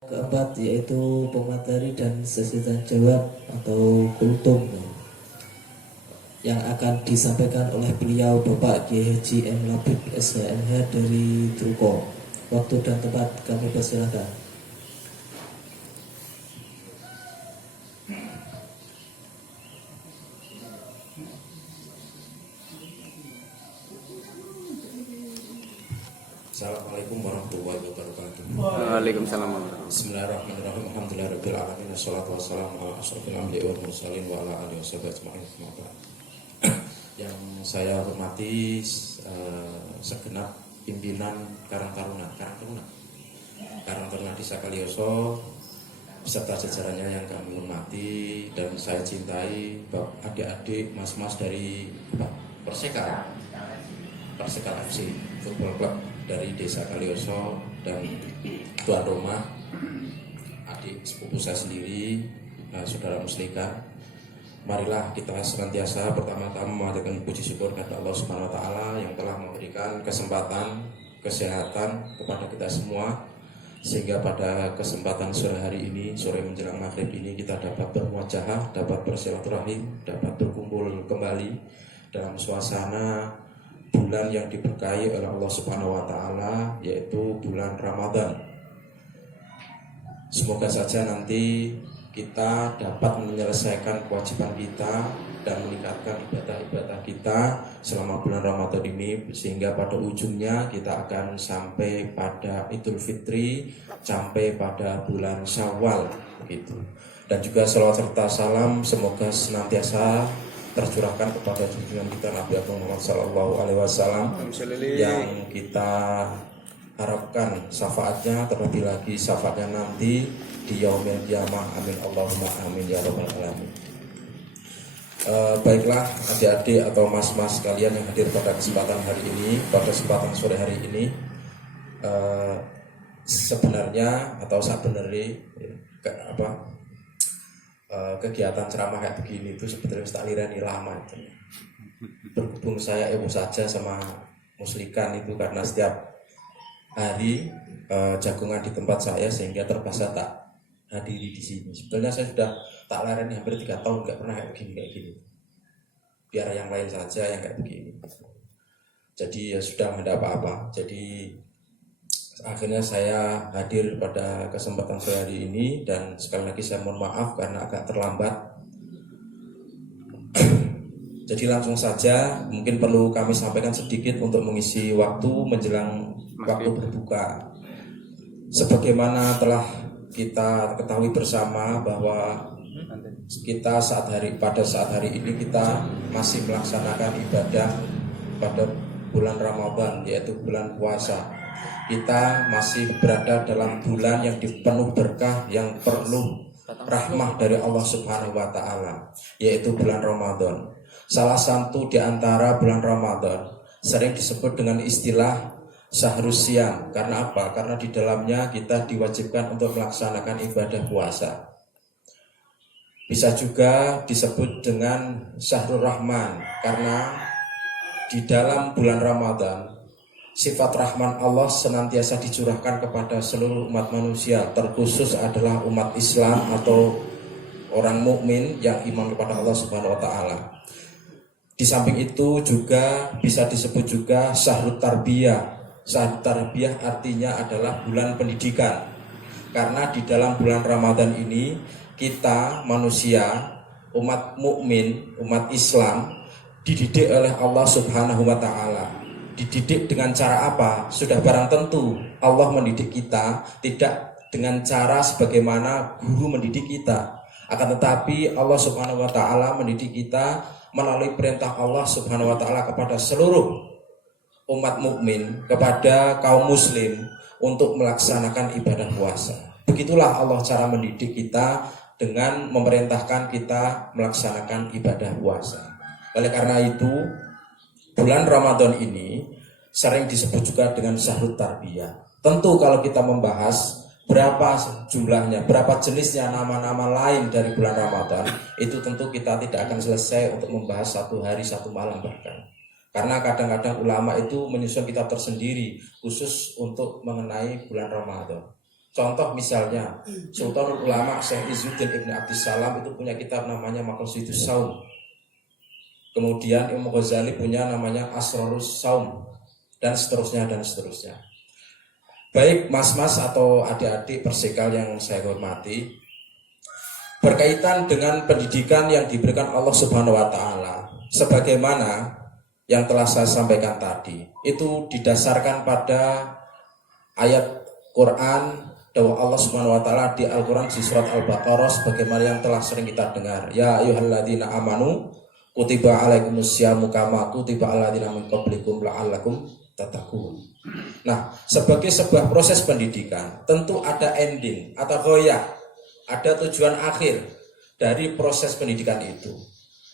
Keempat yaitu pemateri dan sesi tanya jawab atau kultum yang akan disampaikan oleh beliau Bapak Kiai Haji M. Labib SHMH dari Truko. Waktu dan tempat kami persilakan. Assalamualaikum warahmatullahi wabarakatuh. Waalaikumsalam warahmatullahi wabarakatuh. Bismillahirrahmanirrahim. Alhamdulillahirabbil alamin. Wassalatu wassalamu ala asyrofil anbiya'i wal mursalin wa ala alihi washabihi ajmain. Yang saya hormati segenap pimpinan Karang Taruna Desa Kalioso beserta jajarannya yang kami hormati dan saya cintai, adik-adik, mas-mas dari Persekal FC Football Club dari Desa Kalioso dan tuan rumah adik sepupu saya sendiri, saudara Muslika. Marilah kita senantiasa pertama-tama mengaturkan puji syukur kepada Allah Subhanahu wa taala yang telah memberikan kesempatan kesehatan kepada kita semua, sehingga pada kesempatan sore hari ini, sore menjelang maghrib ini, kita dapat bermuajahah, dapat bersilaturahim, dapat berkumpul kembali dalam suasana bulan yang diberkahi oleh Allah Subhanahu wa taala, yaitu bulan Ramadan. Semoga saja nanti kita dapat menyelesaikan kewajiban kita dan meningkatkan ibadah-ibadah kita selama bulan Ramadan ini, sehingga pada ujungnya kita akan sampai pada Idul Fitri, sampai pada bulan Syawal begitu. Dan juga salawat serta salam semoga senantiasa tercurahkan kepada junjungan kita Nabi Muhammad SAW yang kita harapkan syafaatnya, terlebih lagi syafaatnya nanti di yaumil qiyamah. Amin Allahumma amin ya rabbal alamin. Baiklah adik-adik atau mas-mas kalian yang hadir pada kesempatan hari ini, pada kesempatan sore hari ini, sebenarnya atau sebenarnya kegiatan ceramah kayak begini itu sebetulnya tak lirani lama itu. Berhubung saya saja sama Muslikan itu karena setiap hari jagungan di tempat saya, sehingga terpaksa tak hadiri di sini. Sebetulnya saya sudah tak lirani hampir 3 tahun nggak pernah kayak gini. Biar yang lain saja yang kayak begini. Jadi ya sudah nggak ada apa-apa. Jadi akhirnya saya hadir pada kesempatan sore hari ini, dan sekali lagi saya mohon maaf karena agak terlambat. Jadi langsung saja, mungkin perlu kami sampaikan sedikit untuk mengisi waktu menjelang waktu berbuka. Sebagaimana telah kita ketahui bersama bahwa kita pada saat hari ini kita masih melaksanakan ibadah pada bulan Ramadan, yaitu bulan puasa. Kita masih berada dalam bulan yang penuh berkah, yang perlu rahmah dari Allah Subhanahu wa taala, yaitu bulan Ramadan. Salah satu di antara bulan Ramadan sering disebut dengan istilah Syahrus Syam. Karena apa? Karena di dalamnya kita diwajibkan untuk melaksanakan ibadah puasa. Bisa juga disebut dengan Syahrul Rahman, karena di dalam bulan Ramadan sifat rahman Allah senantiasa dicurahkan kepada seluruh umat manusia, terkhusus adalah umat Islam atau orang mukmin yang iman kepada Allah Subhanahu wa taala. Di samping itu juga bisa disebut juga Syahrut Tarbiyah. Syahrut Tarbiyah artinya adalah bulan pendidikan. Karena di dalam bulan Ramadan ini kita manusia, umat mukmin, umat Islam dididik oleh Allah Subhanahu wa taala. Dididik dengan cara apa? Sudah barang tentu Allah mendidik kita tidak dengan cara sebagaimana guru mendidik kita. Akan tetapi Allah Subhanahu wa taala mendidik kita melalui perintah Allah Subhanahu wa taala kepada seluruh umat mukmin, kepada kaum muslim untuk melaksanakan ibadah puasa. Begitulah Allah cara mendidik kita dengan memerintahkan kita melaksanakan ibadah puasa. Oleh karena itu, bulan Ramadan ini sering disebut juga dengan Syahrut Tarbiyah. Tentu kalau kita membahas berapa jumlahnya, berapa jenisnya nama-nama lain dari bulan Ramadan, itu tentu kita tidak akan selesai untuk membahas 1 hari 1 malam bahkan. Karena kadang-kadang ulama itu menyusun kitab tersendiri khusus untuk mengenai bulan Ramadan. Contoh misalnya Sultanul Ulama Syekh Izzuddin Ibn Abdissalam itu punya kitab namanya Maqasidus Shaum. Kemudian Imam Ghazali punya namanya Asrarus Shaum, dan seterusnya dan seterusnya. Baik mas-mas atau adik-adik persikal yang saya hormati, berkaitan dengan pendidikan yang diberikan Allah Subhanahu wa taala, sebagaimana yang telah saya sampaikan tadi, itu didasarkan pada ayat Quran bahwa Allah Subhanahu wa taala di Al-Qur'an di surat Al-Baqarah sebagaimana yang telah sering kita dengar, ya ayyuhalladzina amanu kutiba alaikumusyamu kama kutiba aladzina min qablikum la'allakum tattaqun. Nah, sebagai sebuah proses pendidikan tentu ada ending atau ghoyah, ada tujuan akhir dari proses pendidikan itu.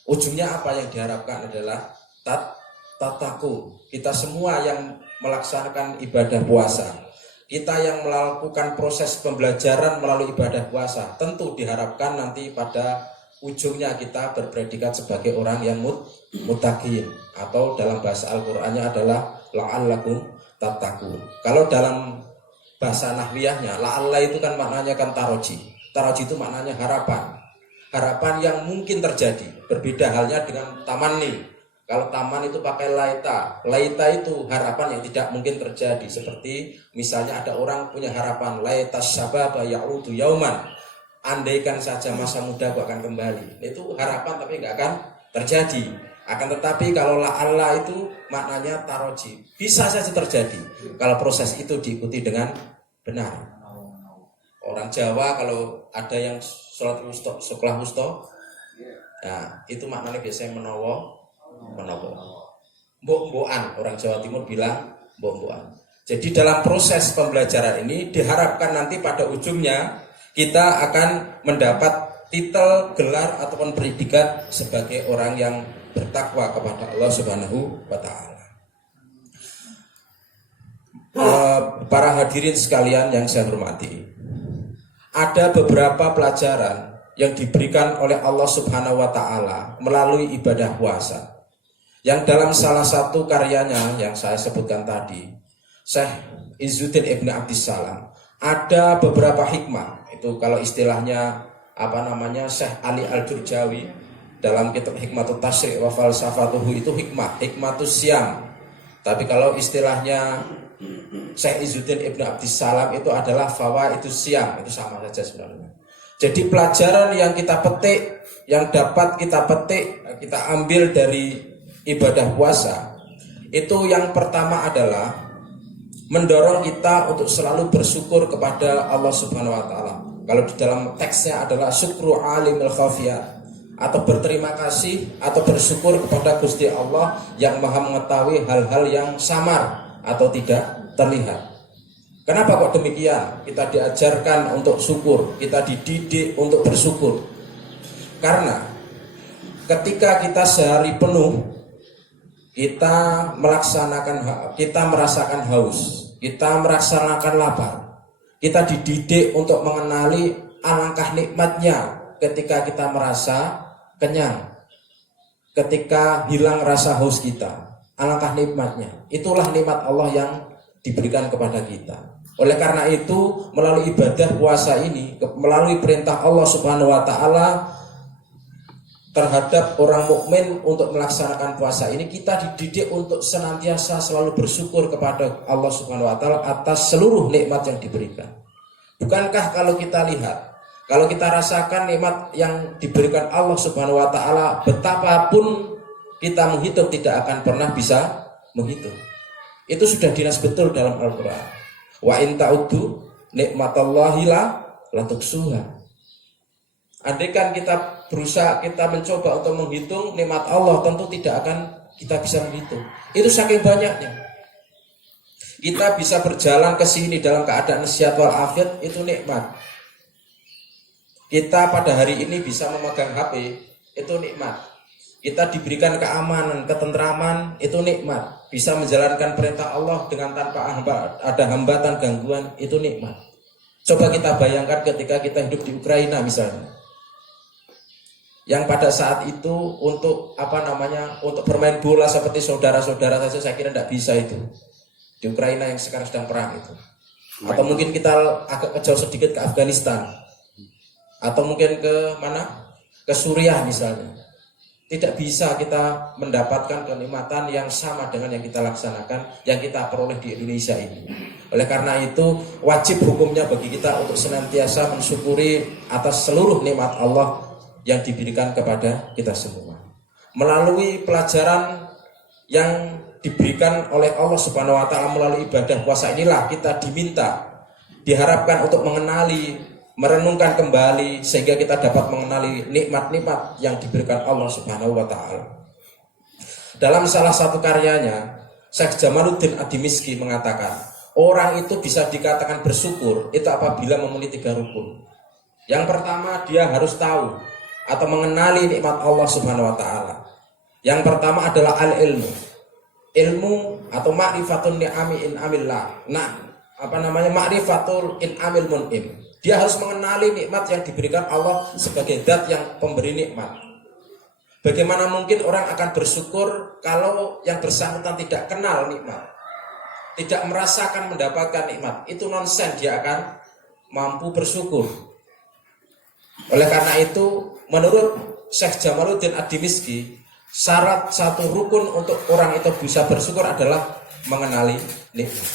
Ujungnya apa yang diharapkan adalah tattaqun. Kita semua yang melaksanakan ibadah puasa, kita yang melakukan proses pembelajaran melalui ibadah puasa, tentu diharapkan nanti pada ujungnya kita berpredikat sebagai orang yang muttaqin, atau dalam bahasa Al-Qur'annya adalah la'allakum tattaqun. Kalau dalam bahasa nahwiyahnya, la'alla itu kan maknanya kan taroji. Taroji itu maknanya harapan. Harapan yang mungkin terjadi. Berbeda halnya dengan tamanni. Kalau taman itu pakai laita. Laita itu harapan yang tidak mungkin terjadi. Seperti misalnya ada orang punya harapan, laita syababa ya'udu yauman. Andaikan saja masa muda aku akan kembali. Itu harapan tapi nggak akan terjadi. Akan tetapi kalau la'alla itu maknanya taroji. Bisa saja terjadi kalau proses itu diikuti dengan benar. Orang Jawa kalau ada yang sholat wusta, sekolah wusta, nah itu maknanya biasanya menowo. Mbok-mbokan, orang Jawa Timur bilang mbok-mbokan. Jadi dalam proses pembelajaran ini diharapkan nanti pada ujungnya kita akan mendapat titel, gelar ataupun predikat sebagai orang yang bertakwa kepada Allah Subhanahu wa taala. Para hadirin sekalian yang saya hormati, ada beberapa pelajaran yang diberikan oleh Allah Subhanahu wa taala melalui ibadah puasa. Yang dalam salah satu karyanya yang saya sebutkan tadi, Syekh Izzuddin Ibn Abdissalam, ada beberapa hikmah. Itu kalau istilahnya Syekh Ali Al-Jurjawi dalam kitab Hikmatut Tasyri' wa Falsafatuhu itu hikmatus syam. Tapi kalau istilahnya Syekh Izzuddin Ibn Abdissalam itu adalah fawaidus syam, itu sama saja sebenarnya. Jadi pelajaran yang kita petik, yang dapat kita petik, kita ambil dari ibadah puasa, itu yang pertama adalah mendorong kita untuk selalu bersyukur kepada Allah Subhanahu wa taala. Kalau di dalam teksnya adalah syukru alimil khafiyat, atau berterima kasih atau bersyukur kepada Gusti Allah yang Maha mengetahui hal-hal yang samar atau tidak terlihat. Kenapa kok demikian? Kita diajarkan untuk syukur, kita dididik untuk bersyukur. Karena ketika kita sehari penuh kita merasakan haus, kita merasakan lapar, kita dididik untuk mengenali alangkah nikmatnya ketika kita merasa kenyang, ketika hilang rasa haus kita, alangkah nikmatnya. Itulah nikmat Allah yang diberikan kepada kita. Oleh karena itu, melalui ibadah puasa ini, melalui perintah Allah Subhanahu wa taala terhadap orang mukmin untuk melaksanakan puasa ini, kita dididik untuk senantiasa selalu bersyukur kepada Allah Subhanahu wa taala atas seluruh nikmat yang diberikan. Bukankah kalau kita lihat, kalau kita rasakan nikmat yang diberikan Allah Subhanahu wa taala, betapapun kita menghitung tidak akan pernah bisa menghitung. Itu sudah dinas betul dalam Al-Qur'an. Wa in ta'uddu nikmatallahi la tuhsuha. Andaikan kita berusaha, kita mencoba untuk menghitung nikmat Allah, tentu tidak akan kita bisa menghitung. Itu saking banyaknya. Kita bisa berjalan ke sini dalam keadaan sehat walafiat, itu nikmat. Kita pada hari ini bisa memegang HP, itu nikmat. Kita diberikan keamanan, ketentraman, itu nikmat. Bisa menjalankan perintah Allah dengan tanpa ada hambatan, gangguan, itu nikmat. Coba kita bayangkan ketika kita hidup di Ukraina misalnya, yang pada saat itu untuk untuk bermain bola seperti saudara-saudara saja saya kira tidak bisa itu. Di Ukraina yang sekarang sedang perang itu. Atau mungkin kita agak jauh sedikit ke Afghanistan, atau mungkin ke mana? Ke Suriah misalnya. Tidak bisa kita mendapatkan kenikmatan yang sama dengan yang kita laksanakan, yang kita peroleh di Indonesia ini. Oleh karena itu, wajib hukumnya bagi kita untuk senantiasa mensyukuri atas seluruh nikmat Allah yang diberikan kepada kita semua. Melalui pelajaran yang diberikan oleh Allah Subhanahu wa taala melalui ibadah puasa inilah kita diharapkan untuk mengenali, merenungkan kembali sehingga kita dapat mengenali nikmat-nikmat yang diberikan Allah Subhanahu wa taala. Dalam salah satu karyanya, Syekh Jamaluddin Ad-Dimishqi mengatakan, orang itu bisa dikatakan bersyukur itu apabila memenuhi 3 rukun. Yang pertama, dia harus tahu atau mengenali nikmat Allah Subhanahu wa taala. Yang pertama adalah al-ilmu. Ilmu atau ma'rifatun ni'ami in amillah. Ma'rifatul in amil mun'im. Dia harus mengenali nikmat yang diberikan Allah sebagai zat yang pemberi nikmat. Bagaimana mungkin orang akan bersyukur kalau yang bersangkutan tidak kenal nikmat, tidak merasakan mendapatkan nikmat? Itu nonsen, dia akan mampu bersyukur. Oleh karena itu, menurut Syekh Jamaluddin Ad-Dimishqi, syarat satu rukun untuk orang itu bisa bersyukur adalah mengenali nikmat.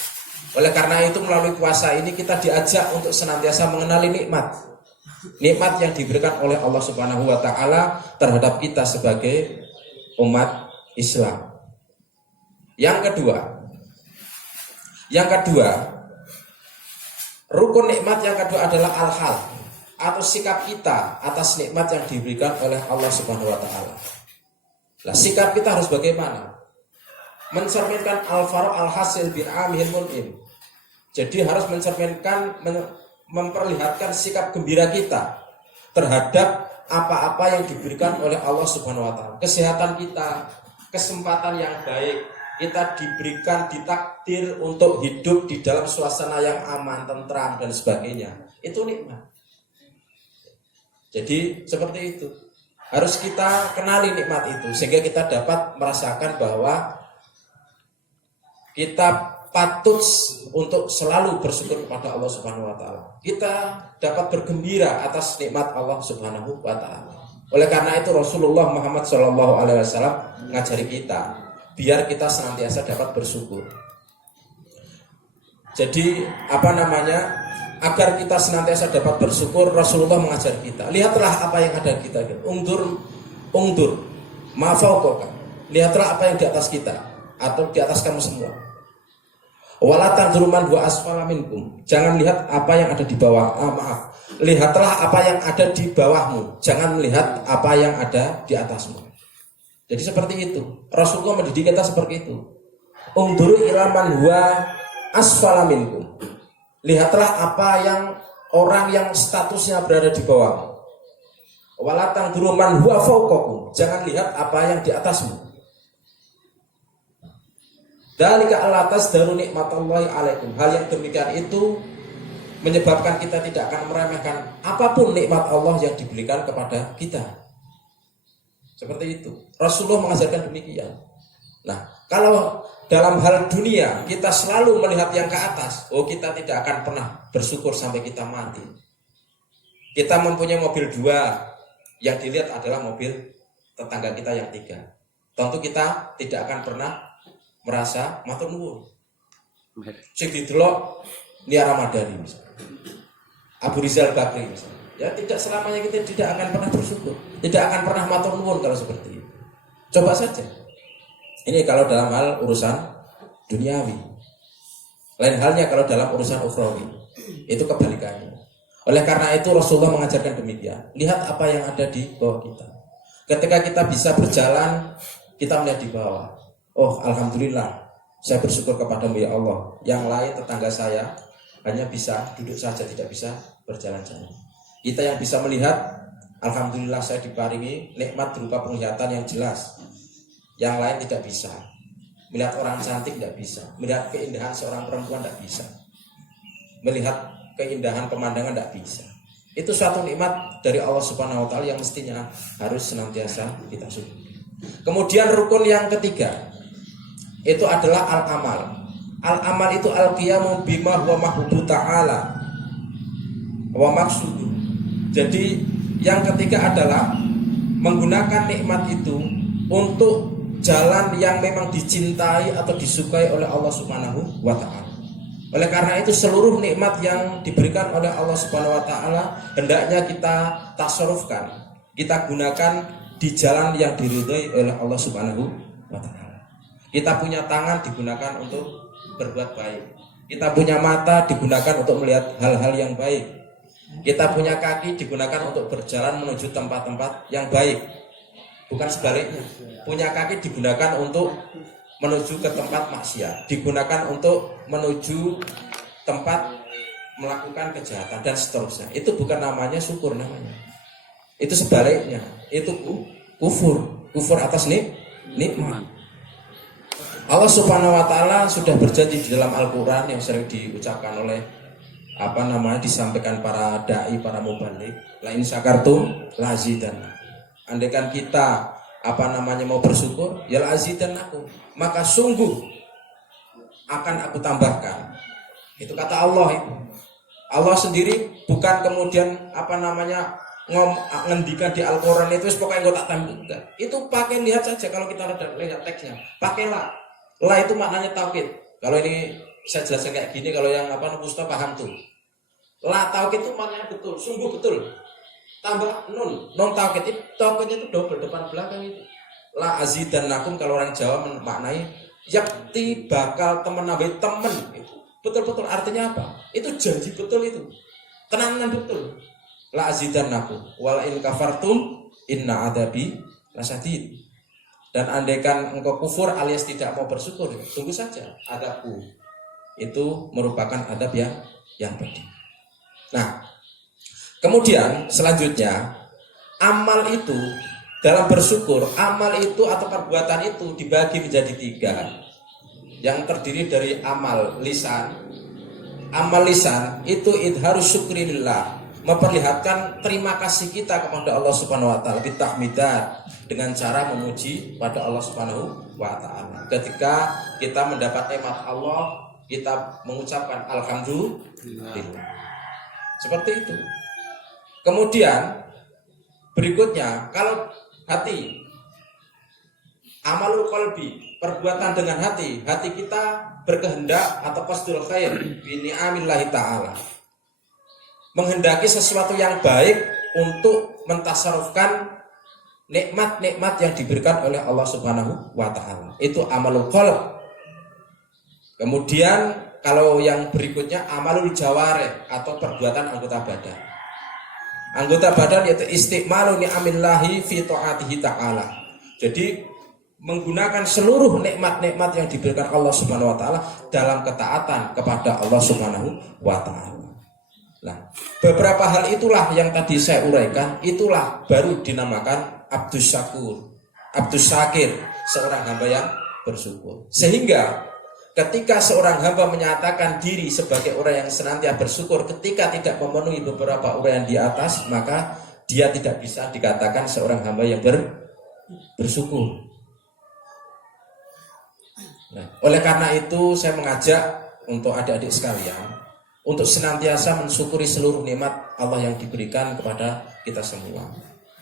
Oleh karena itu melalui puasa ini kita diajak untuk senantiasa mengenali nikmat yang diberikan oleh Allah Subhanahu wa taala terhadap kita sebagai umat Islam. Yang kedua, rukun nikmat yang kedua adalah al-hal atau sikap kita atas nikmat yang diberikan oleh Allah Subhanahu wa taala. Lah, sikap kita harus bagaimana? Mencerminkan al-faro al-hasil bin amihil mun'im. Jadi harus mencerminkan, memperlihatkan sikap gembira kita terhadap apa-apa yang diberikan oleh Allah Subhanahu wa taala. Kesehatan kita, kesempatan yang baik, kita diberikan, ditakdir untuk hidup di dalam suasana yang aman, tentram dan sebagainya. Itu nikmat. Jadi seperti itu. Harus kita kenali nikmat itu sehingga kita dapat merasakan bahwa kita patut untuk selalu bersyukur kepada Allah Subhanahu wa taala. Kita dapat bergembira atas nikmat Allah Subhanahu wa taala. Oleh karena itu Rasulullah Muhammad SAW mengajari kita biar kita senantiasa dapat bersyukur. Jadi agar kita senantiasa dapat bersyukur, Rasulullah mengajar kita. Lihatlah apa yang ada di kita. Ungdur ma fauqaka. Lihatlah apa yang di atas kita atau di atas kamu semua. Wala tanzuru man huwa asfala minkum. Jangan lihat apa yang ada di bawah. Lihatlah apa yang ada di bawahmu. Jangan melihat apa yang ada di atasmu. Jadi seperti itu. Rasulullah mendidik kita seperti itu. Ungduru ila man huwa asfala minkum. Lihatlah apa yang orang yang statusnya berada di bawahmu. Wala tanzuru man huwa fawqakum. Jangan lihat apa yang di atasmu. Dalika alatas daru nikmatallahi alaikum. Hal yang demikian itu menyebabkan kita tidak akan meremehkan apapun nikmat Allah yang diberikan kepada kita. Seperti itu. Rasulullah mengajarkan demikian. Nah, kalau dalam hal dunia kita selalu melihat yang ke atas, kita tidak akan pernah bersyukur sampai kita mati. Kita mempunyai mobil 2, yang dilihat adalah mobil tetangga kita yang 3. Tentu kita tidak akan pernah merasa matur nuwun. Sing didelok Nia Ramadhani misalnya, Abu Rizal Bakri misalnya. Ya tidak selamanya kita tidak akan pernah bersyukur, tidak akan pernah matur nuwun kalau seperti itu. Coba saja. Ini kalau dalam hal urusan duniawi. Lain halnya kalau dalam urusan ukhrawi. Itu kebalikannya. Oleh karena itu Rasulullah mengajarkan demikian. Lihat apa yang ada di bawah kita. Ketika kita bisa berjalan, kita melihat di bawah. Oh, alhamdulillah, saya bersyukur kepadamu ya Allah. Yang lain tetangga saya hanya bisa duduk saja, tidak bisa berjalan-jalan. Kita yang bisa melihat, alhamdulillah saya diparingi nikmat berupa penglihatan yang jelas. Yang lain tidak bisa. Melihat orang cantik tidak bisa. Melihat keindahan seorang perempuan tidak bisa. Melihat keindahan pemandangan tidak bisa. Itu suatu nikmat dari Allah Subhanahu wa taala yang mestinya harus senantiasa kita syukuri. Kemudian rukun yang ketiga itu adalah al-amal. Al-amal itu al-qiyamu bima huwa mahbubu ta'ala wa maksudu. Jadi yang ketiga adalah menggunakan nikmat itu untuk jalan yang memang dicintai atau disukai oleh Allah Subhanahu wa taala. Oleh karena itu seluruh nikmat yang diberikan oleh Allah Subhanahu wa taala hendaknya kita tasarrufkan, kita gunakan di jalan yang diridhai oleh Allah Subhanahu wa taala. Kita punya tangan digunakan untuk berbuat baik. Kita punya mata digunakan untuk melihat hal-hal yang baik. Kita punya kaki digunakan untuk berjalan menuju tempat-tempat yang baik. Bukan sebaliknya. Punya kaki digunakan untuk menuju ke tempat maksiat, digunakan untuk menuju tempat melakukan kejahatan dan seterusnya. Itu bukan namanya syukur namanya. Itu sebaliknya. Itu kufur atas nikmat. Allah Subhanahu wa taala sudah berjanji di dalam Al-Qur'an yang sering diucapkan oleh disampaikan para dai, para mubaligh, la in syakartum la azidannakum. Andaikan kita mau bersyukur, ya la azidannakum, maka sungguh akan aku tambahkan. Itu kata Allah itu. Allah sendiri bukan kemudian ngendikan di Al-Qur'an itu pokoknya enggak tak tambah. Itu pakai lihat saja kalau kita lihat teksnya. Pakailah. La itu maknanya tauhid. Kalau ini saya jelaskan kayak gini, kalau yang Mustafa paham tuh. La tauhid itu maknanya betul, sungguh betul. Tambah non tauhid itu double depan belakang itu. La azidannakum kalau orang Jawa maknai yakti bakal temen itu. Betul-betul artinya apa? Itu janji betul itu. Tenanan betul. La azidannakum wala in kafartum inna adabi lasyadid. Dan andaikan engkau kufur alias tidak mau bersyukur, tunggu saja adabku. Itu merupakan adab yang pedih. Nah, kemudian selanjutnya amal itu dalam bersyukur, amal itu atau perbuatan itu dibagi menjadi 3. Yang terdiri dari amal lisan. Amal lisan itu idharus syukrilillah, memperlihatkan terima kasih kita kepada Allah Subhanahu wa taala bitahmidat, dengan cara memuji pada Allah Subhanahu wa taala. Ketika kita mendapat nikmat Allah, kita mengucapkan alhamdulillah. Seperti itu. Kemudian berikutnya, kalau hati, amalul qalbi, perbuatan dengan hati kita berkehendak atau qasdul khair bi ni'amillahi ta'ala, menghendaki sesuatu yang baik untuk mentasarrufkan nikmat-nikmat yang diberikan oleh Allah Subhanahu wa taala. Itu amalul qalb. Kemudian kalau yang berikutnya amalul jawarih atau perbuatan anggota badan. Anggota badan yaitu istiqmalu ni'amillahi fi ta'atihi ta'ala. Jadi menggunakan seluruh nikmat-nikmat yang diberikan Allah Subhanahu wa taala dalam ketaatan kepada Allah Subhanahu wa taala. Nah, beberapa hal itulah yang tadi saya uraikan, itulah baru dinamakan Abdus Syakur, Abdus Syakir, seorang hamba yang bersyukur. Sehingga ketika seorang hamba menyatakan diri sebagai orang yang senantiasa bersyukur ketika tidak memenuhi beberapa uraian di atas, maka dia tidak bisa dikatakan seorang hamba yang bersyukur. Nah, oleh karena itu saya mengajak untuk adik-adik sekalian untuk senantiasa mensyukuri seluruh nikmat Allah yang diberikan kepada kita semua.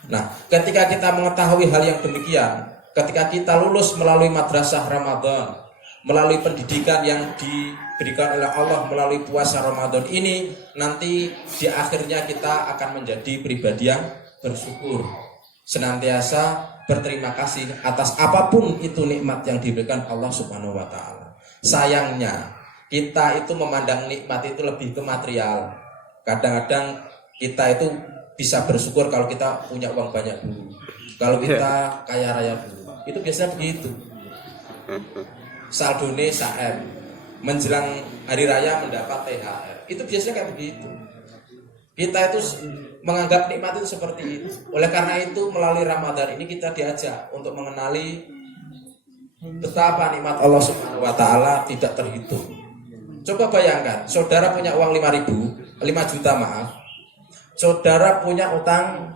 Nah, ketika kita mengetahui hal yang demikian, ketika kita lulus melalui madrasah Ramadan, melalui pendidikan yang diberikan oleh Allah melalui puasa Ramadan ini, nanti di akhirnya kita akan menjadi pribadi yang bersyukur, senantiasa berterima kasih atas apapun itu nikmat yang diberikan Allah Subhanahu wa taala. Sayangnya kita itu memandang nikmat itu lebih ke material. Kadang-kadang kita itu bisa bersyukur kalau kita punya uang banyak dulu, kalau kita kaya raya dulu. Itu biasanya begitu. Saldone saem, menjelang hari raya mendapat THR. Itu biasanya kayak begitu. Kita itu menganggap nikmat itu seperti itu. Oleh karena itu melalui Ramadan ini kita diajak untuk mengenali betapa nikmat Allah Subhanahu wa taala tidak terhitung. Coba bayangkan, saudara punya uang 5 juta maaf. Saudara punya utang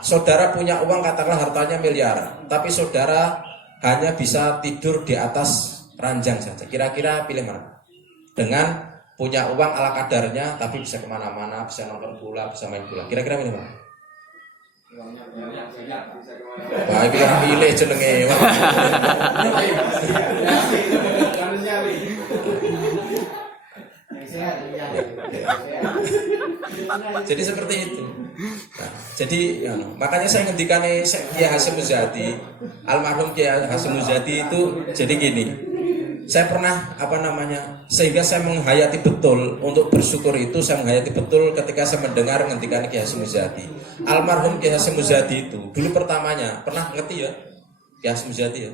saudara punya uang katakanlah hartanya miliaran, tapi saudara hanya bisa tidur di atas ranjang saja. Kira-kira pilih mana? Dengan punya uang ala kadarnya, tapi bisa kemana-mana, bisa nonton bola, bisa main bola. Kira-kira pilih mana? Wah, pilih jenenge. Jadi seperti itu. Nah, jadi ya, makanya saya ngendikan Kiai Hasyim Muzadi, almarhum Kiai Hasyim Muzadi itu jadi gini. Saya pernah sehingga saya menghayati betul untuk bersyukur itu, saya menghayati betul ketika saya mendengar ngendikan Kiai Hasyim Muzadi. Almarhum Kiai Hasyim Muzadi itu dulu pertamanya pernah ngerti ya Kiai Hasyim Muzadi ya.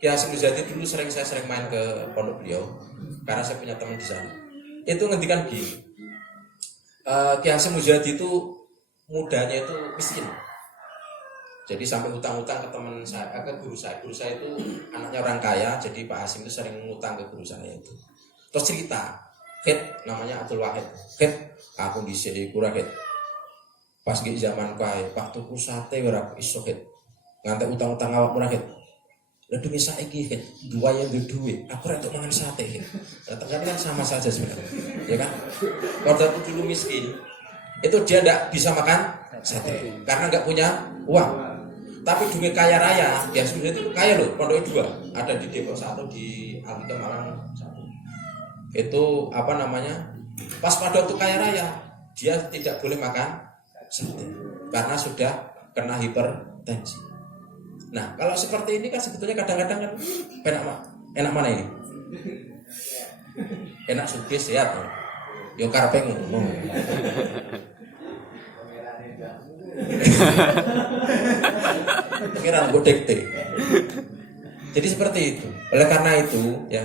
Kiai Hasyim Muzadi dulu saya sering main ke pondok beliau karena saya punya teman di sana. Itu ngendikan gini. Kiai Hasyim Muzadi itu mudanya itu miskin. Jadi sampai utang-utang ke teman saya, ke guru saya. Guru saya itu anaknya orang kaya, jadi Pak Hasyim itu sering ngutang ke guru saya itu. Terus cerita, namanya Abdul Wahid. Aku dhisik iku ra pas di zaman kae, pak tuku sate ora iso ngantek utang-utang awakmu ra Lah demi saiki dua yang duwe, aku ora entuk mangan sate. Ternyata kan sama saja sebenarnya. Ya kan? Pada aku dulu miskin, itu dia enggak bisa makan sate karena enggak punya uang. Tapi duit kaya raya, ya sebenarnya itu kaya loh, pondoknya 2, ada di Depok 1, di Almita Malang 1. Itu pas pada waktu kaya raya, dia tidak boleh makan sate karena sudah kena hipertensi. Nah, kalau seperti ini kan sebetulnya kadang-kadang kan enak mana ini? Enak sugih sehat. Yo karepe ngono. Kira godekte. Jadi seperti itu. Oleh karena itu, ya,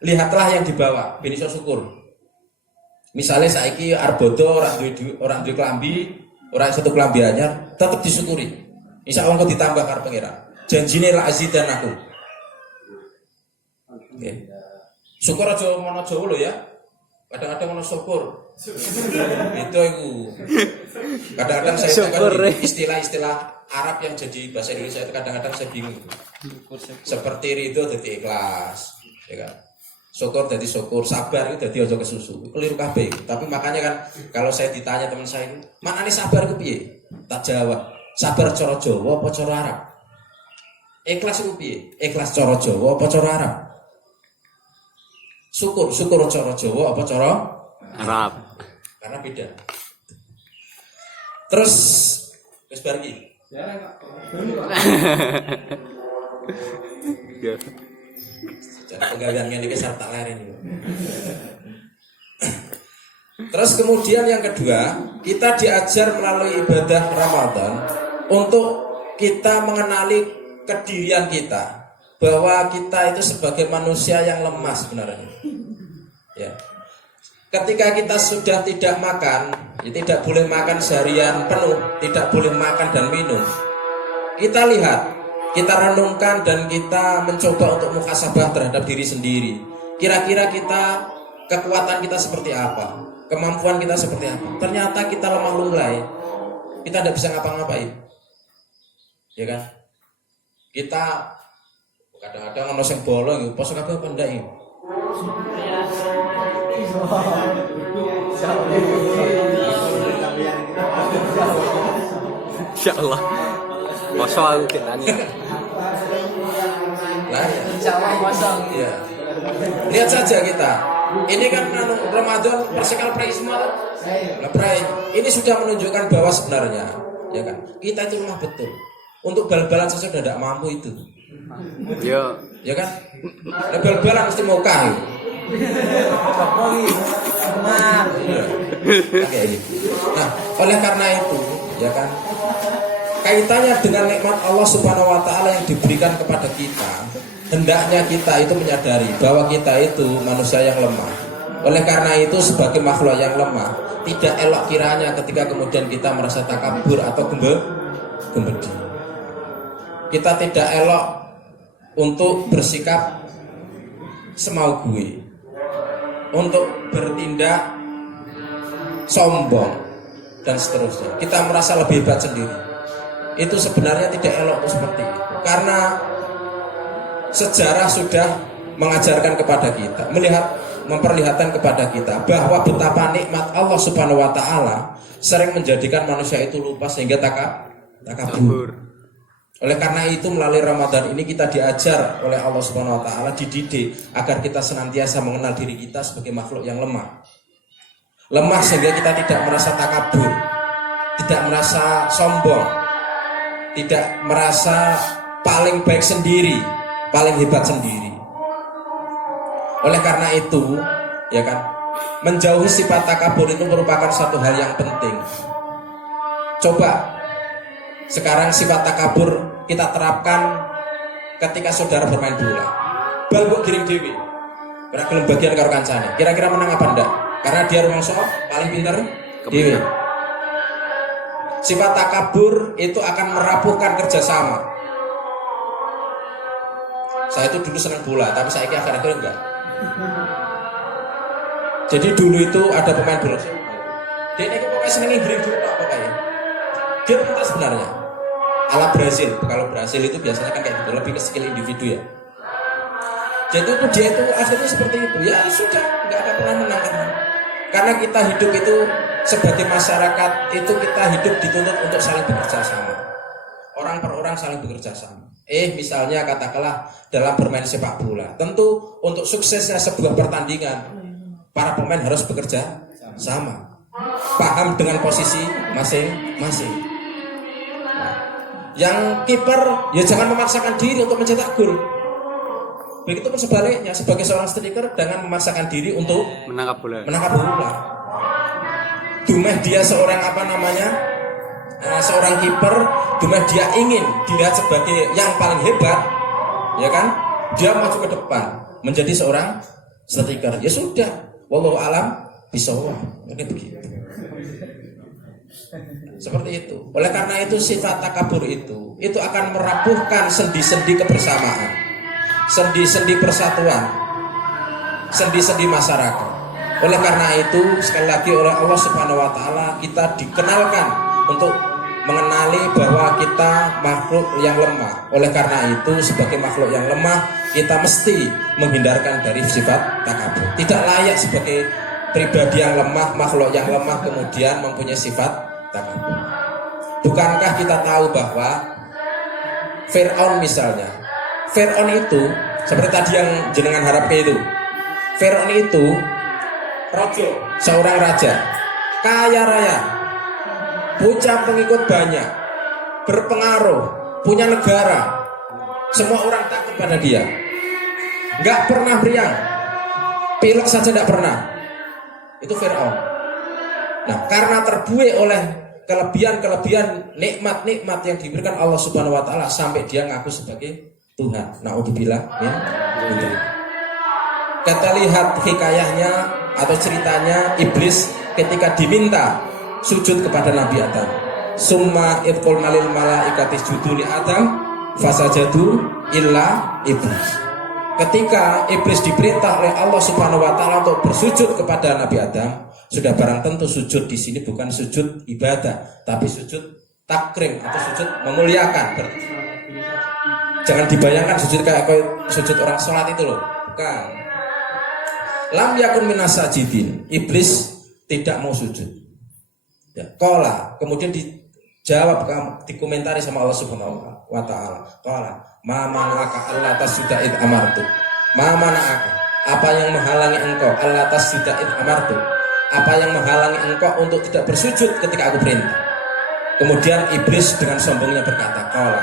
lihatlah yang dibawa, ben iso syukur. Misalnya saiki arbodo orang duwe klambi, ora satu klambi anyar, tetap disyukuri. Insya Allah kok ditambah karo pangeran. Janjine la azidan aku. Oke. Syukur aja mono Jawa lho ya. Kadang-kadang ono syukur. Itu iku. Kadang-kadang saya tekan istilah-istilah Arab yang jadi bahasa Indonesia itu kadang-kadang saya bingung. Seperti ridho jadi ikhlas, ya kan? Syukur jadi syukur, sabar itu jadi ojo kesusu. Keliru kabeh. Tapi makanya kan kalau saya ditanya teman saya, "Maknane sabar ku piye?" Tak jawab, "Sabar cara Jawa apa cara Arab?" Ikhlas ku piye? Ikhlas cara Jawa apa cara Arab? Syukur cara Jawa apa cara Arab? Karena beda. Terus wis bar iki. Jadi penggawean ini besar tak leren ini. Terus kemudian yang kedua, kita diajar melalui ibadah Ramadan untuk kita mengenali kedirian kita, bahwa kita itu sebagai manusia yang lemah sebenarnya. Ya. Ketika kita sudah tidak makan, ya tidak boleh makan seharian penuh, tidak boleh makan dan minum. Kita lihat, kita renungkan dan kita mencoba untuk muhasabah terhadap diri sendiri. Kira-kira kita, kekuatan kita seperti apa? Kemampuan kita seperti apa? Ternyata kita lemah lunglai. Kita tidak bisa ngapa-ngapain. Ya kan? Kita kadang-kadang ono sing bolong, poso kabeh apa ndak iki? Insyaallah. Poso aku kitane. Lah ya. Insyaallah poso. Ya. Lihat saja kita. Ini kan Ramadan persikal praisma. Nah, ini sudah menunjukkan bahwa sebenarnya, ya kan, kita itu lemah betul. Untuk bal-balan saja sudah tidak mampu itu. Yo, ya kan? Bal-balan mesti mau kah. Nah, oleh karena itu, ya kan, kaitannya dengan nikmat Allah Subhanahu wa taala yang diberikan kepada kita, hendaknya kita itu menyadari bahwa kita itu manusia yang lemah. Oleh karena itu, sebagai makhluk yang lemah, tidak elok kiranya ketika kemudian kita merasa takabur atau gembedi. Kita tidak elok untuk bersikap semau gue, untuk bertindak sombong dan seterusnya. Kita merasa lebih hebat sendiri. Itu sebenarnya tidak elok seperti itu. Karena sejarah sudah mengajarkan kepada kita, memperlihatkan kepada kita bahwa betapa nikmat Allah Subhanahu wa taala sering menjadikan manusia itu lupa sehingga takabur. Oleh karena itu melalui Ramadan ini kita diajar oleh Allah Subhanahu wa taala, dididik agar kita senantiasa mengenal diri kita sebagai makhluk yang lemah. Lemah sehingga kita tidak merasa takabur, tidak merasa sombong, tidak merasa paling baik sendiri, paling hebat sendiri. Oleh karena itu, ya kan, menjauhi sifat takabur itu merupakan satu hal yang penting. Coba sekarang sifat takabur kita terapkan ketika saudara bermain bola. Bal mbok giring dhewe. Ora gelem bagian karo kancane. Kira-kira menang apa ndak? Karena dia rumangsa paling pintar dhewe. Sifat takabur itu akan merapuhkan kerjasama. Saya itu dulu senang bola, tapi saya akhir-akhir enggak. Jadi dulu itu ada pemain bola. Dia ini pokoknya senengin giring dulu Pak pokoknya. Dia pintar sebenarnya. Ala Brasil, kalau Brasil itu biasanya kan kayak gitu, lebih ke skill individu ya. Jadi itu dia itu akhirnya seperti itu. Ya sudah, nggak akan pernah menang. Karena kita hidup itu sebagai masyarakat itu kita hidup dituntut untuk saling bekerja sama. Orang per orang saling bekerja sama. Misalnya katakanlah dalam bermain sepak bola, tentu untuk suksesnya sebuah pertandingan para pemain harus bekerja sama, paham dengan posisi masing-masing. Yang kiper ya jangan memaksakan diri untuk mencetak gol. Begitupun sebaliknya, sebagai seorang striker jangan memaksakan diri untuk menangkap bola. Dumeh dia seorang seorang kiper, dumeh dia ingin dilihat sebagai yang paling hebat, ya kan? Dia maju ke depan menjadi seorang striker. Ya sudah, wallahu alam bisawab. Mungkin begitu. Seperti itu. Oleh karena itu sifat takabur itu akan merapuhkan sendi-sendi kebersamaan, sendi-sendi persatuan, sendi-sendi masyarakat. Oleh karena itu sekali lagi oleh Allah Subhanahu wa taala kita dikenalkan untuk mengenali bahwa kita makhluk yang lemah. Oleh karena itu sebagai makhluk yang lemah kita mesti menghindarkan dari sifat takabur. Tidak layak sebagai pribadi yang lemah, makhluk yang lemah kemudian mempunyai sifat takabur. Bukankah kita tahu bahwa Fir'aun misalnya, Fir'aun itu seperti tadi yang jenengan harapkan itu, Fir'aun itu seorang raja kaya raya, punya pengikut banyak, berpengaruh, punya negara, semua orang takut pada dia, nggak pernah riang, pilek saja nggak pernah. Itu Fir'aun. Nah, karena terbuai oleh kelebihan nikmat-nikmat yang diberikan Allah Subhanahu wa taala sampai dia ngaku sebagai Tuhan. Naudzubillah ya. Kita lihat hikayahnya atau ceritanya Iblis ketika diminta sujud kepada Nabi Adam. Summa idqul malil malaikati sujudu li Adam fasajadu illa iblis. Ketika iblis diperintah oleh Allah Subhanahu wa taala untuk bersujud kepada Nabi Adam, sudah barang tentu sujud di sini bukan sujud ibadah, tapi sujud takrim atau sujud memuliakan. Jangan dibayangkan sujud kayak sujud orang sholat itu loh, bukan. Lam yakun minas sajidin. Iblis tidak mau sujud. Ya, qala, kemudian dijawab, dikomentari sama Allah Subhanahu wa taala. Qala, ma mana'aka alla tasjuda id amartu. Ma mana'aka, apa yang menghalangi engkau alla tasjuda id amartu? Apa yang menghalangi engkau untuk tidak bersujud ketika aku perintah? Kemudian iblis dengan sombongnya berkata, qala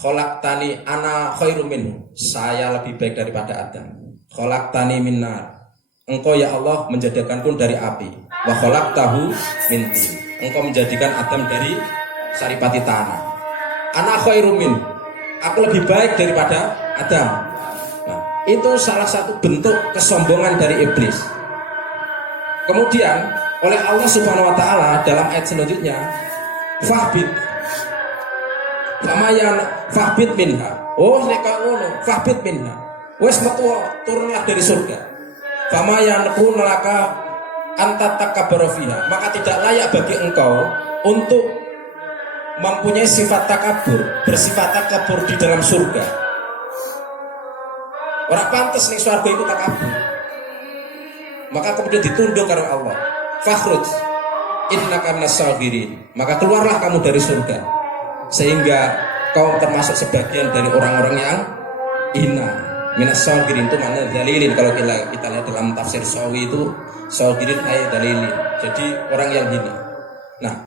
khalaqtani ana khairum minhu. Saya lebih baik daripada Adam. Khalaqtani min nar. Engkau ya Allah menjadikanku dari api. Wa khalaqtahu min tin. Engkau menjadikan Adam dari saripati tanah. Ana khairum min. Aku lebih baik daripada Adam. Nah, itu salah satu bentuk kesombongan dari iblis. Kemudian oleh Allah Subhanahu wa taala dalam ayat selanjutnya, fahbit Famayan fahbit minha. Oh nek ngono, fahbit minha. Wes metu turunlah dari surga. Famayan kunalaka anta takabbaru fiha. Maka tidak layak bagi engkau untuk mempunyai sifat takabur, bersifat takabur di dalam surga. Ora pantes ning swarga iku takabur. Maka kemudian ditunduk karena Allah. Fakhruj innaka minas-sagirin. Maka keluarlah kamu dari surga. Sehingga kau termasuk sebagian dari orang-orang yang hina. Minas-sagirin itu makna dalilin. Kalau kita lihat dalam tafsir Sawi itu sagirin ayat dalilin. Jadi orang yang hina. Nah,